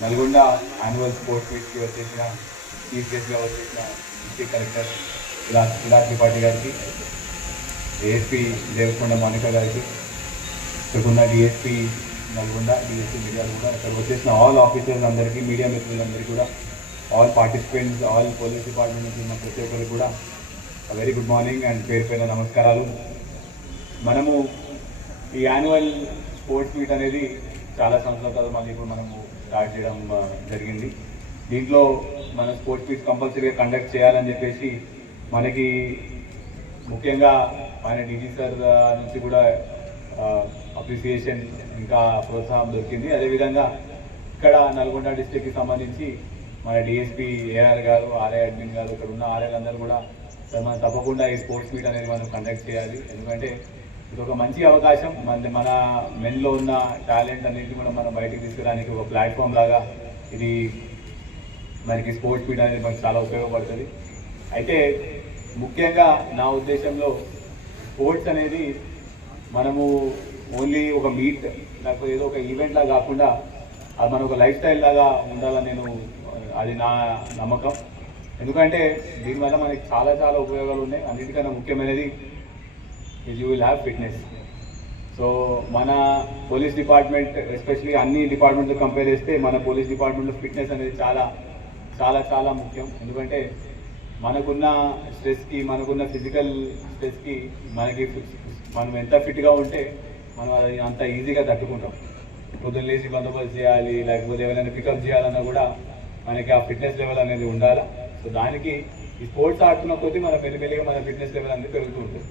Nalgonda annual sports మీట్కి వచ్చేసిన చీఫ్ గెస్ట్గా వచ్చేసిన డిస్ట్రిక్ట్ కలెక్టర్ ఇలా త్రిపాఠి గారికి, ఏఎస్పీ దేవకొండ మౌనిక గారికి, ఇక్కడున్న డిఎస్పీ నల్గొండ, డిఎస్పీ మీడియా కూడా, అక్కడికి వచ్చేసిన ఆల్ ఆఫీసర్స్ అందరికీ, మీడియా మిత్రులందరికీ కూడా, all participants, all police department నుంచి ఉన్న ప్రతి ఒక్కరికి కూడా వెరీ గుడ్ మార్నింగ్ అండ్ పేరు పేరు నమస్కారాలు. మనము ఈ యాన్యువల్ స్పోర్ట్స్ మీట్ అనేది చాలా సంవత్సరాల తర్వాత మళ్ళీ ఇప్పుడు మనము స్టార్ట్ చేయడం జరిగింది. దీంట్లో మన స్పోర్ట్స్ మీట్ కంపల్సరీగా కండక్ట్ చేయాలని చెప్పేసి మనకి ముఖ్యంగా ఆయన డీజీ సార్ నుంచి కూడా అప్రిసియేషన్ ఇంకా ప్రోత్సాహం దొరికింది. అదేవిధంగా ఇక్కడ నల్గొండ డిస్ట్రిక్ట్కి సంబంధించి మన డిఎస్పీ ఏఆర్ గారు, ఆర్ఐ అడ్మిన్ గారు, ఇక్కడ ఉన్న ఆర్ఐలందరూ కూడా మనం తప్పకుండా ఈ స్పోర్ట్స్ మీట్ అనేది మనం కండక్ట్ చేయాలి. ఎందుకంటే ఇది ఒక మంచి అవకాశం. మన మెన్లో ఉన్న టాలెంట్ అనేది కూడా మనం బయటకు తీసుకురావడానికి ఒక ప్లాట్ఫామ్ లాగా ఇది మనకి స్పోర్ట్స్ మీట్ అనేది మనకి చాలా ఉపయోగపడుతుంది. అయితే ముఖ్యంగా నా ఉద్దేశంలో స్పోర్ట్స్ అనేది మనము ఓన్లీ ఒక మీట్ లేకపోతే ఏదో ఒక ఈవెంట్ లాగా కాకుండా అది మన ఒక లైఫ్ స్టైల్ లాగా ఉండాలని అది నా నమ్మకం. ఎందుకంటే దీనివల్ల మనకి చాలా చాలా ఉపయోగాలు ఉన్నాయి. అన్నిటికన్నా ముఖ్యమైనది you will have fitness. So మన పోలీస్ డిపార్ట్మెంట్ ఎస్పెషలీ అన్ని డిపార్ట్మెంట్తో కంపేర్ చేస్తే మన పోలీస్ డిపార్ట్మెంట్లో ఫిట్నెస్ అనేది చాలా చాలా చాలా ముఖ్యం. ఎందుకంటే మనకున్న స్ట్రెస్కి, మనకున్న ఫిజికల్ స్ట్రెస్కి మనం ఎంత ఫిట్గా ఉంటే మనం అది అంత ఈజీగా తట్టుకుంటాం. పొద్దున్న లేచి బందోబస్తు చేయాలి, లేకపోతే ఎవరైనా పికప్ చేయాలన్నా కూడా మనకి ఆ ఫిట్నెస్ లెవెల్ అనేది ఉండాలి. సో దానికి ఈ స్పోర్ట్స్ ఆడుతున్న కొద్దీ మన మెల్లిమెల్లిగా మన ఫిట్నెస్ లెవెల్ అనేది పెరుగుతూ ఉంటుంది.